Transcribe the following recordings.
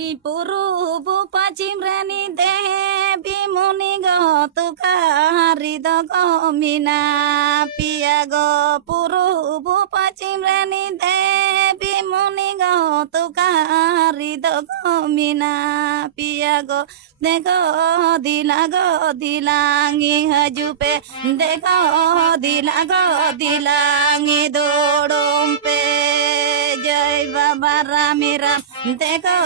Ipuru bupa cimrani debi muni go tukari dogo mina piago puru bupa cimrani debi muni go tukari dogo mina piago dego dilangi hajupe dego dilangi dodom pe jai baba ramira dego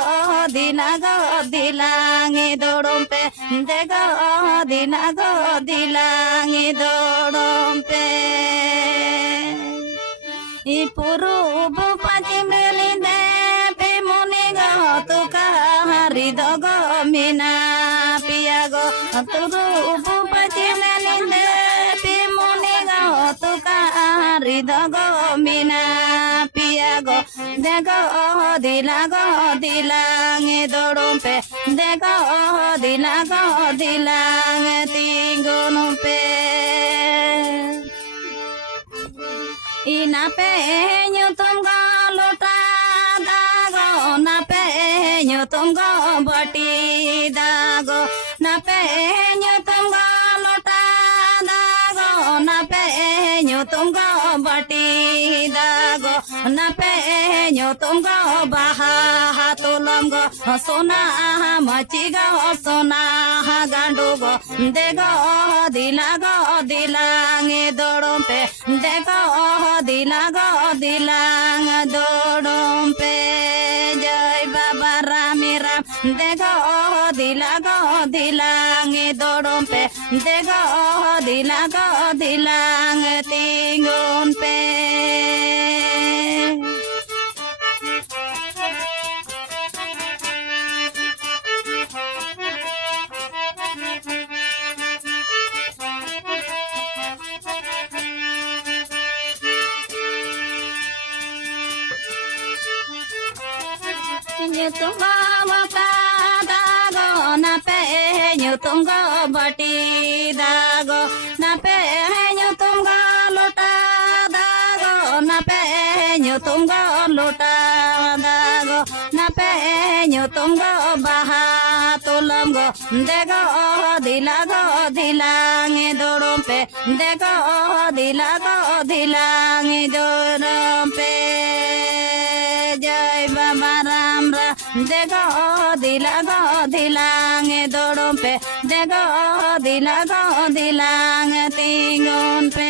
dilangi dodom pe dego dilangi dodom pe ipuru bupa cimrani debi muni go tukari dogo mina piago turu bupa cimrani debi muni go tukari dogo mina piago dego dilangi dodom pe dego dilangi tingonum pe ina pe nyutum go lota dago na pe nyutum go bati dago na pe nyutum go lota dago na pe nyutum go bati dago na pe nyutum go baha tulam go sona machi go sona gandu go dego dilangi dodom pe dego dilang dodom pe jai baba ramira dego dilangi dodom pe dego dilang tingun pe nyutum go bata dago na pe nyutum go bati dago na pe nyutum go lota dago na pe nyutum go lota dago na pe nyutum go baha tulam go dego dilangi dodom pe dego dilangi dodom pe jai baba ramra dego dilangi dodom pe dego dilangi tingon pe